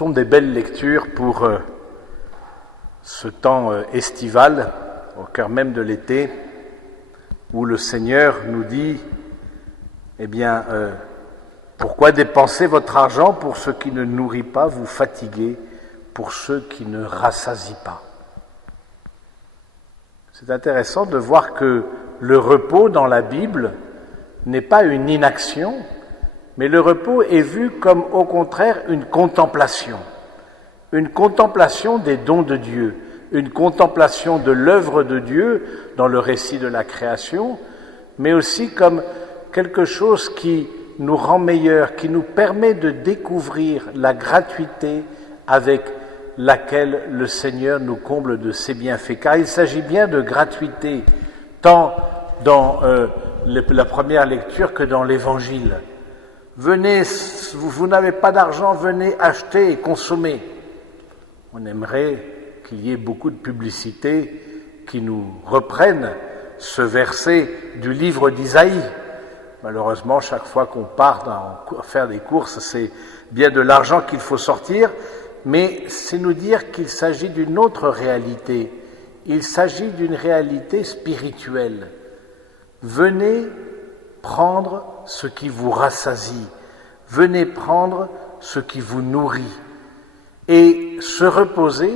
sont des belles lectures pour ce temps estival, au cœur même de l'été, où le Seigneur nous dit, eh bien, pourquoi dépenser votre argent pour ce qui ne nourrit pas, vous fatiguer pour ceux qui ne rassasient pas. C'est intéressant de voir que le repos dans la Bible n'est pas une inaction, mais le repos est vu comme au contraire une contemplation des dons de Dieu, une contemplation de l'œuvre de Dieu dans le récit de la création, mais aussi comme quelque chose qui nous rend meilleurs, qui nous permet de découvrir la gratuité avec laquelle le Seigneur nous comble de ses bienfaits. Car il s'agit bien de gratuité, tant dans la première lecture que dans l'Évangile. Venez, vous n'avez pas d'argent, venez acheter et consommer. On aimerait qu'il y ait beaucoup de publicités qui nous reprennent ce verset du livre d'Isaïe. Malheureusement, chaque fois qu'on part faire des courses, c'est bien de l'argent qu'il faut sortir, mais c'est nous dire qu'il s'agit d'une autre réalité. Il s'agit d'une réalité spirituelle. Venez prendre ce qui vous rassasie. Venez prendre ce qui vous nourrit. Et se reposer,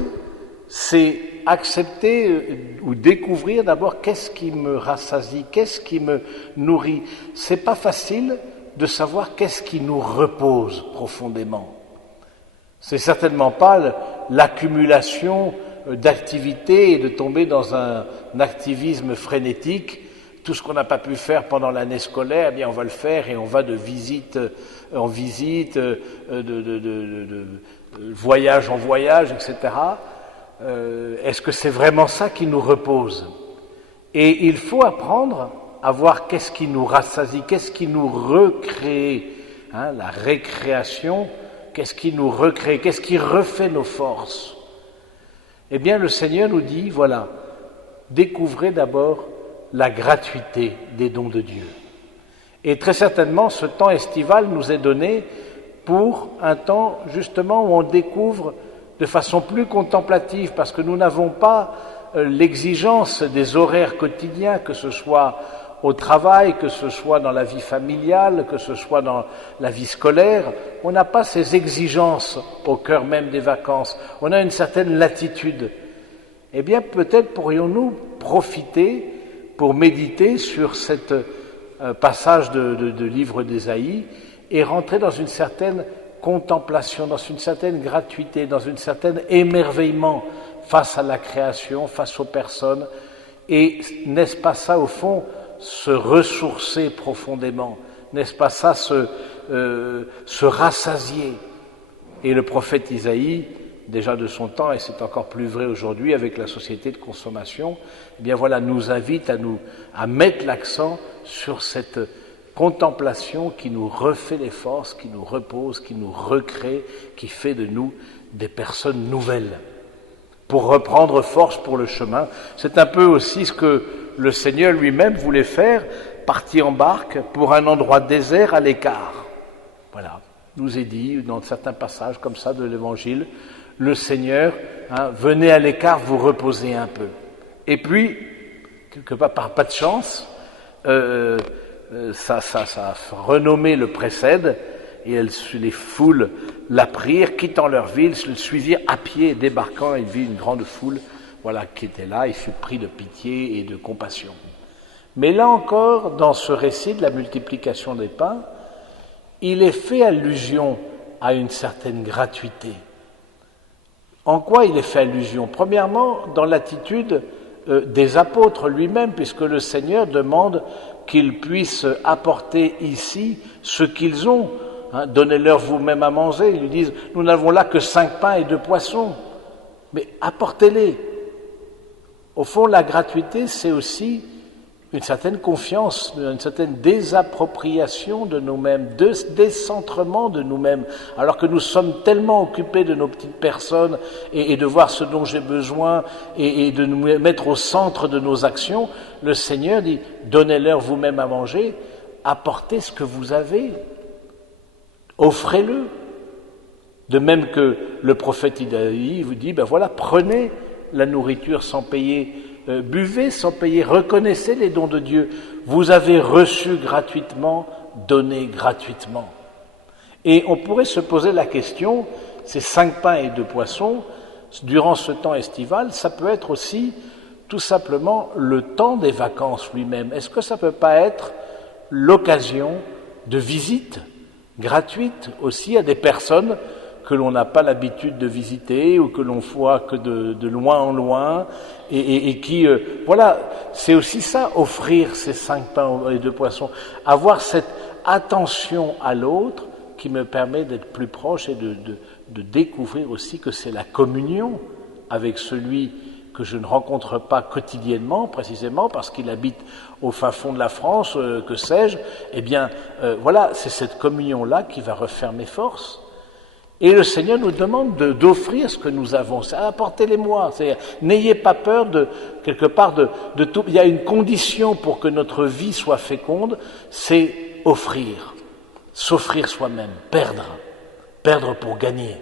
c'est accepter ou découvrir d'abord qu'est-ce qui me rassasie, qu'est-ce qui me nourrit. C'est pas facile de savoir qu'est-ce qui nous repose profondément. C'est certainement pas l'accumulation d'activités et de tomber dans un activisme frénétique. Tout ce qu'on n'a pas pu faire pendant l'année scolaire, eh bien on va le faire et on va de visite en visite, de voyage en voyage, etc. Est-ce que c'est vraiment ça qui nous repose? Et il faut apprendre à voir qu'est-ce qui nous rassasie, qu'est-ce qui nous recrée, la récréation, qu'est-ce qui nous recrée, qu'est-ce qui refait nos forces? Eh bien, le Seigneur nous dit, voilà, découvrez d'abord la gratuité des dons de Dieu. Et très certainement, ce temps estival nous est donné pour un temps justement où on découvre de façon plus contemplative, parce que nous n'avons pas l'exigence des horaires quotidiens, que ce soit au travail, que ce soit dans la vie familiale, que ce soit dans la vie scolaire. On n'a pas ces exigences au cœur même des vacances. On a une certaine latitude. Eh bien, peut-être pourrions-nous profiter pour méditer sur cet passage de livre d'Ésaïe et rentrer dans une certaine contemplation, dans une certaine gratuité, dans une certaine émerveillement face à la création, face aux personnes. Et n'est-ce pas ça, au fond, se ressourcer profondément? N'est-ce pas ça, se rassasier? Et le prophète Isaïe, déjà de son temps, et c'est encore plus vrai aujourd'hui avec la société de consommation, eh bien voilà, nous invite à mettre l'accent sur cette contemplation qui nous refait les forces, qui nous repose, qui nous recrée, qui fait de nous des personnes nouvelles, pour reprendre force pour le chemin. C'est un peu aussi ce que le Seigneur lui-même voulait faire, parti en barque pour un endroit désert à l'écart. Voilà, nous est dit dans certains passages comme ça de l'Évangile, le Seigneur, venez à l'écart vous reposer un peu. Et puis, quelque part par pas de chance, sa renommée le précède, et les foules l'apprirent, quittant leur ville, le suivirent à pied, débarquant, il vit une grande foule, voilà, qui était là, il fut pris de pitié et de compassion. Mais là encore, dans ce récit de la multiplication des pains, il est fait allusion à une certaine gratuité. En quoi il est fait allusion? Premièrement, dans l'attitude des apôtres lui-même, puisque le Seigneur demande qu'ils puissent apporter ici ce qu'ils ont. Donnez-leur vous-même à manger. Ils lui disent, nous n'avons là que 5 pains et 2 poissons. Mais apportez-les. Au fond, la gratuité, c'est aussi une certaine confiance, une certaine désappropriation de nous-mêmes, décentrement de nous-mêmes, alors que nous sommes tellement occupés de nos petites personnes et de voir ce dont j'ai besoin et de nous mettre au centre de nos actions. Le Seigneur dit, donnez-leur vous-même à manger, apportez ce que vous avez, offrez-le. De même que le prophète Isaïe vous dit, ben voilà, prenez la nourriture sans payer, buvez sans payer, reconnaissez les dons de Dieu. Vous avez reçu gratuitement, donnez gratuitement. Et on pourrait se poser la question, ces 5 pains et 2 poissons, durant ce temps estival, ça peut être aussi tout simplement le temps des vacances lui-même. Est-ce que ça ne peut pas être l'occasion de visite gratuite aussi à des personnes que l'on n'a pas l'habitude de visiter ou que l'on voit que de loin en loin et qui, voilà, c'est aussi ça, offrir ces 5 pains et 2 poissons, avoir cette attention à l'autre qui me permet d'être plus proche et de découvrir aussi que c'est la communion avec celui que je ne rencontre pas quotidiennement, précisément parce qu'il habite au fin fond de la France, que sais-je, eh bien, voilà, c'est cette communion-là qui va refaire mes forces. Et le Seigneur nous demande d'offrir ce que nous avons. C'est apportez-les-moi. N'ayez pas peur quelque part de tout. Il y a une condition pour que notre vie soit féconde, c'est offrir, s'offrir soi-même, perdre pour gagner.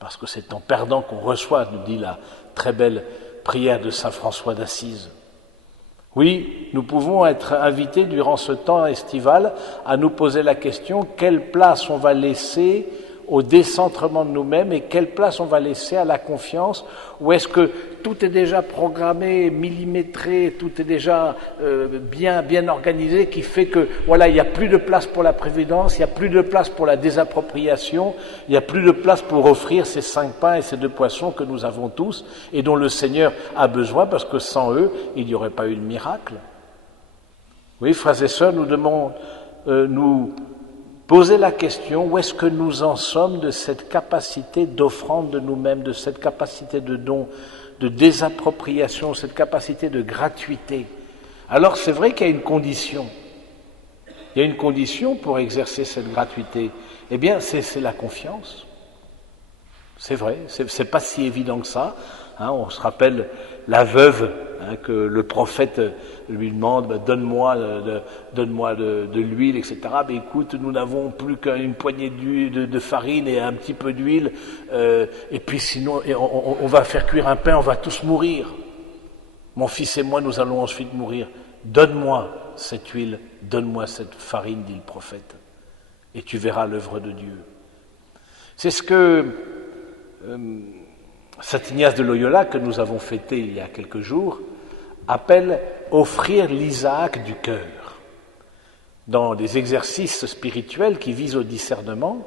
Parce que c'est en perdant qu'on reçoit, nous dit la très belle prière de saint François d'Assise. Oui, nous pouvons être invités durant ce temps estival à nous poser la question, quelle place on va laisser au décentrement de nous-mêmes et quelle place on va laisser à la confiance, ou est-ce que tout est déjà programmé, millimétré, tout est déjà bien organisé, qui fait que voilà, il n'y a plus de place pour la prévidence, il n'y a plus de place pour la désappropriation, il n'y a plus de place pour offrir ces 5 pains et ces 2 poissons que nous avons tous et dont le Seigneur a besoin parce que sans eux, il n'y aurait pas eu le miracle. Oui, frères et sœurs, nous devons nous poser la question, où est-ce que nous en sommes de cette capacité d'offrande de nous-mêmes, de cette capacité de don, de désappropriation, cette capacité de gratuité. Alors c'est vrai qu'il y a une condition. Il y a une condition pour exercer cette gratuité. Eh bien, c'est la confiance. C'est vrai, c'est pas si évident que ça. On se rappelle la veuve que le prophète lui demande, donne-moi de l'huile, etc. Mais écoute, nous n'avons plus qu'une poignée de farine et un petit peu d'huile, et puis sinon on va faire cuire un pain, on va tous mourir. Mon fils et moi, nous allons ensuite mourir. Donne-moi cette huile, donne-moi cette farine, dit le prophète, et tu verras l'œuvre de Dieu. C'est ce que saint Ignace de Loyola, que nous avons fêté il y a quelques jours, appelle offrir l'Isaac du cœur. Dans des exercices spirituels qui visent au discernement,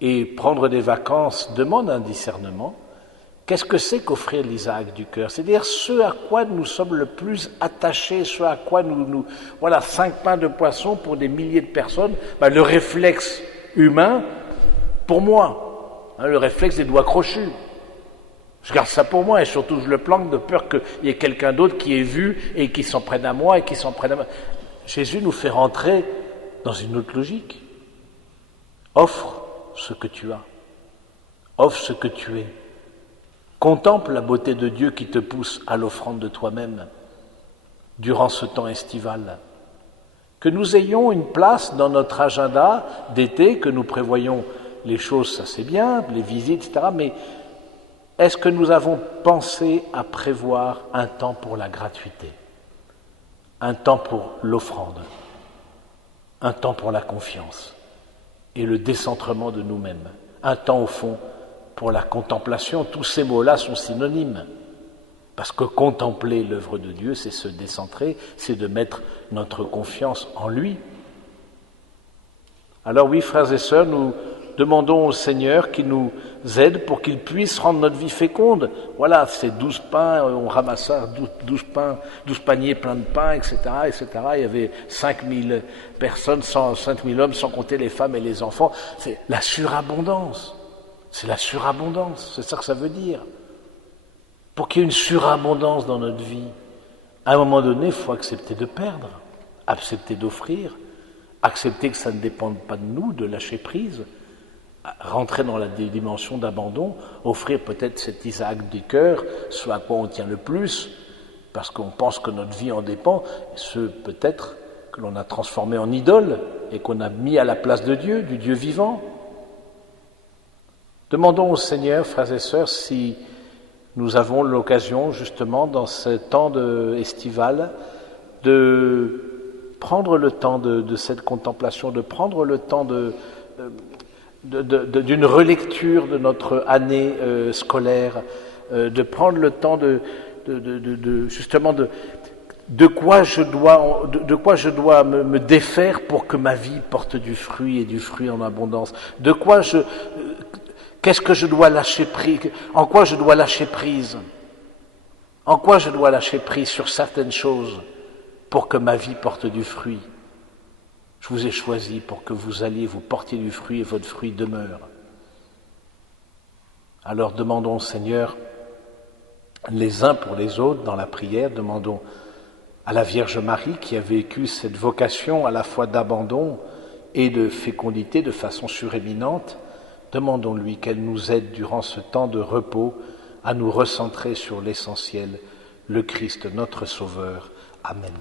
et prendre des vacances demande un discernement, qu'est-ce que c'est qu'offrir l'Isaac du cœur? C'est-à-dire ce à quoi nous sommes le plus attachés, ce à quoi voilà, 5 pains de poisson pour des milliers de personnes, le réflexe humain, pour moi, le réflexe des doigts crochus. Je garde ça pour moi et surtout je le planque de peur qu'il y ait quelqu'un d'autre qui ait vu et qui s'en prenne à moi et qui s'en prenne à moi. Jésus nous fait rentrer dans une autre logique. Offre ce que tu as. Offre ce que tu es. Contemple la beauté de Dieu qui te pousse à l'offrande de toi-même durant ce temps estival. Que nous ayons une place dans notre agenda d'été, que nous prévoyons les choses, ça c'est bien, les visites, etc. Mais est-ce que nous avons pensé à prévoir un temps pour la gratuité, un temps pour l'offrande, un temps pour la confiance et le décentrement de nous-mêmes, un temps au fond pour la contemplation? Tous ces mots-là sont synonymes, parce que contempler l'œuvre de Dieu, c'est se décentrer, c'est de mettre notre confiance en lui. Alors oui, frères et sœurs, nous demandons au Seigneur qu'il nous aide pour qu'il puisse rendre notre vie féconde. Voilà, ces 12 pains, on ramassa 12 paniers pleins de pain, etc., etc. Il y avait 5000 personnes, 5000 hommes, sans compter les femmes et les enfants. C'est la surabondance. C'est la surabondance, c'est ça que ça veut dire. Pour qu'il y ait une surabondance dans notre vie, à un moment donné, il faut accepter de perdre, accepter d'offrir, accepter que ça ne dépende pas de nous, de lâcher prise, rentrer dans la dimension d'abandon, offrir peut-être cet Isaac du cœur, ce à quoi on tient le plus, parce qu'on pense que notre vie en dépend, ce peut-être que l'on a transformé en idole et qu'on a mis à la place de Dieu, du Dieu vivant. Demandons au Seigneur, frères et sœurs, si nous avons l'occasion, justement, dans ce temps estival, de prendre le temps de cette contemplation, de prendre le temps d'une relecture de notre année scolaire, de prendre le temps justement de quoi je dois me défaire pour que ma vie porte du fruit et du fruit en abondance. Qu'est-ce que je dois lâcher prise? En quoi je dois lâcher prise? En quoi je dois lâcher prise sur certaines choses pour que ma vie porte du fruit? Je vous ai choisi pour que vous portiez du fruit et votre fruit demeure. Alors demandons au Seigneur, les uns pour les autres, dans la prière, demandons à la Vierge Marie qui a vécu cette vocation à la fois d'abandon et de fécondité de façon suréminente, demandons-lui qu'elle nous aide durant ce temps de repos à nous recentrer sur l'essentiel, le Christ notre Sauveur. Amen.